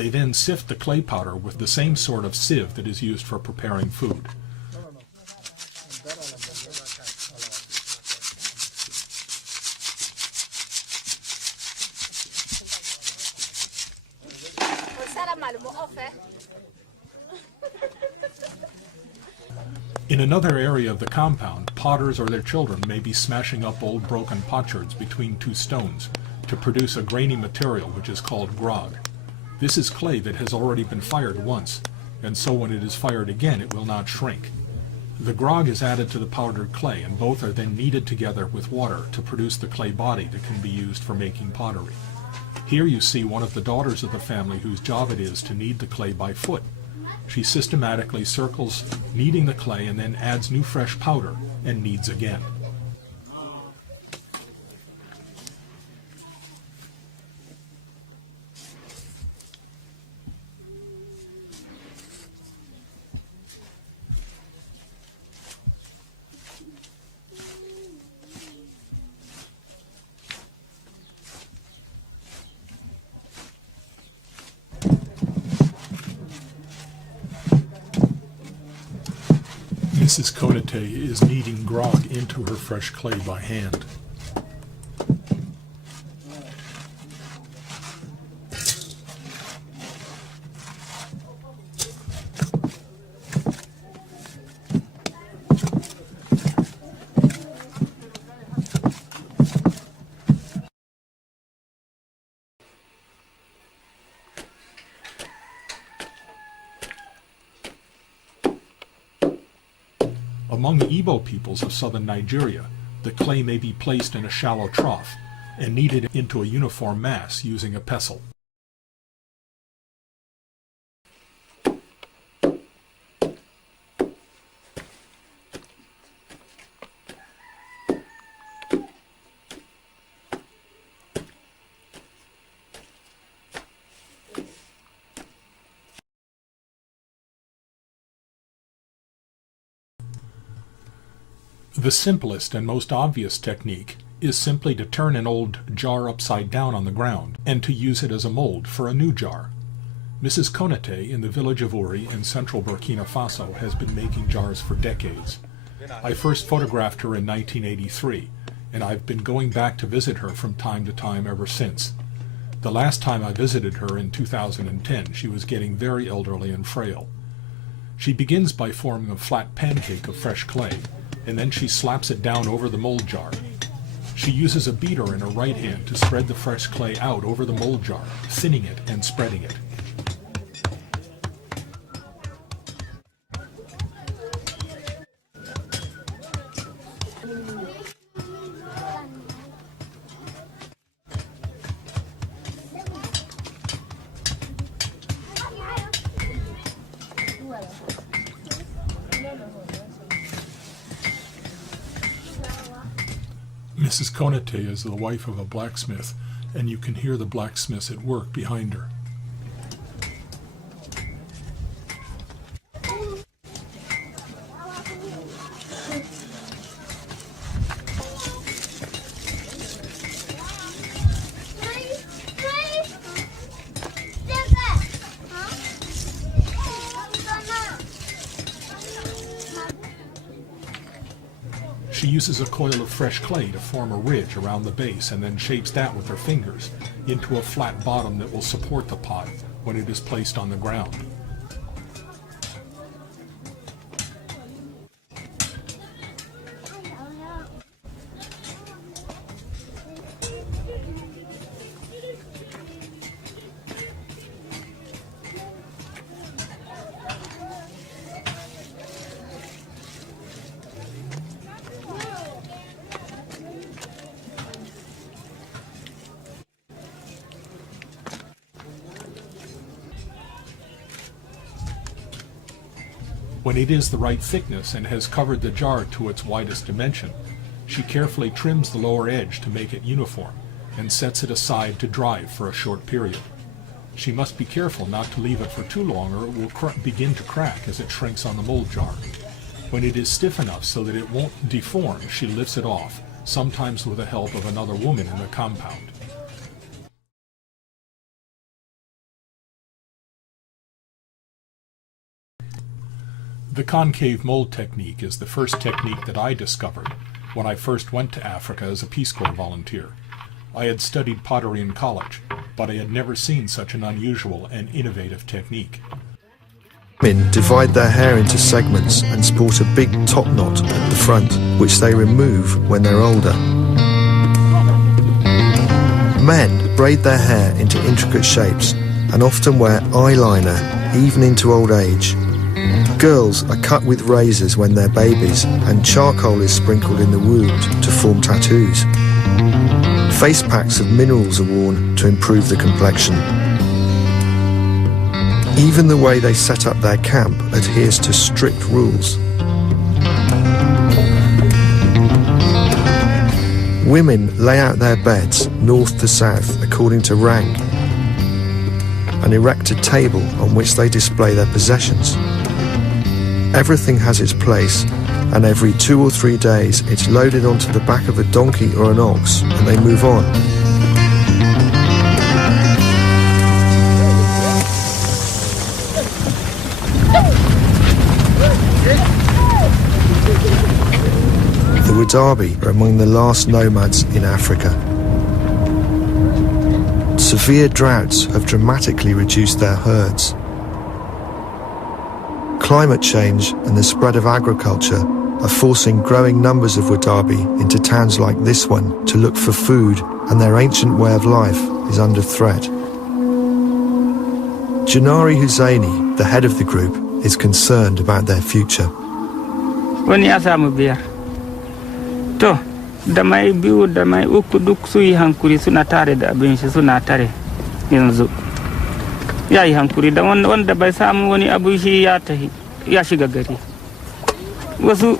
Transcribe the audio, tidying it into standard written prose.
They then sift the clay powder with the same sort of sieve that is used for preparing food. In another area of the compound, potters or their children may be smashing up old broken potsherds between two stones to produce a grainy material which is called grog. This is clay that has already been fired once, and so when it is fired again it will not shrink. The grog is added to the powdered clay, and both are then kneaded together with water to produce the clay body that can be used for making pottery. Here you see one of the daughters of the family whose job it is to knead the clay by foot. She systematically circles, kneading the clay, and then adds new fresh powder and kneads again. Mrs. Konate is kneading grog into her fresh clay by hand. Among the Igbo peoples of southern Nigeria, the clay may be placed in a shallow trough and kneaded into a uniform mass using a pestle. The simplest and most obvious technique is simply to turn an old jar upside down on the ground and to use it as a mold for a new jar. Mrs. Konate in the village of Uri in central Burkina Faso has been making jars for decades. I first photographed her in 1983, and I've been going back to visit her from time to time ever since. The last time I visited her in 2010, she was getting very elderly and frail. She begins by forming a flat pancake of fresh clay, and then she slaps it down over the mold jar. She uses a beater in her right hand to spread the fresh clay out over the mold jar, thinning it and spreading it. Mrs. Konate is the wife of a blacksmith, and you can hear the blacksmiths at work behind her. She uses a coil of fresh clay to form a ridge around the base and then shapes that with her fingers into a flat bottom that will support the pot when it is placed on the ground. When it is the right thickness and has covered the jar to its widest dimension, she carefully trims the lower edge to make it uniform and sets it aside to dry for a short period. She must be careful not to leave it for too long or it will begin to crack as it shrinks on the mold jar. When it is stiff enough so that it won't deform, she lifts it off, sometimes with the help of another woman in the compound. The concave mold technique is the first technique that I discovered when I first went to Africa as a Peace Corps volunteer. I had studied pottery in college, but I had never seen such an unusual and innovative technique. Women divide their hair into segments and sport a big top knot at the front, which they remove when they're older. Men braid their hair into intricate shapes and often wear eyeliner even into old age. Girls are cut with razors when they're babies, and charcoal is sprinkled in the wound to form tattoos. Face packs of minerals are worn to improve the complexion. Even the way they set up their camp adheres to strict rules. Women lay out their beds north to south according to rank and erect a table on which they display their possessions. Everything has its place, and every 2 or 3 days it's loaded onto the back of a donkey or an ox and they move on. The Wadabi are among the last nomads in Africa. Severe droughts have dramatically reduced their herds. Climate change and the spread of agriculture are forcing growing numbers of Wadabi into towns like this one to look for food, and their ancient way of life is under threat. Janari Husseini, the head of the group, is concerned about their future. To damay biu damay uku duk suyi hankuri suna tare da abin shi suna tare yanzu yayi hankuri da wanda bai samu wani abu shi ya tahi ya shiga gari wasu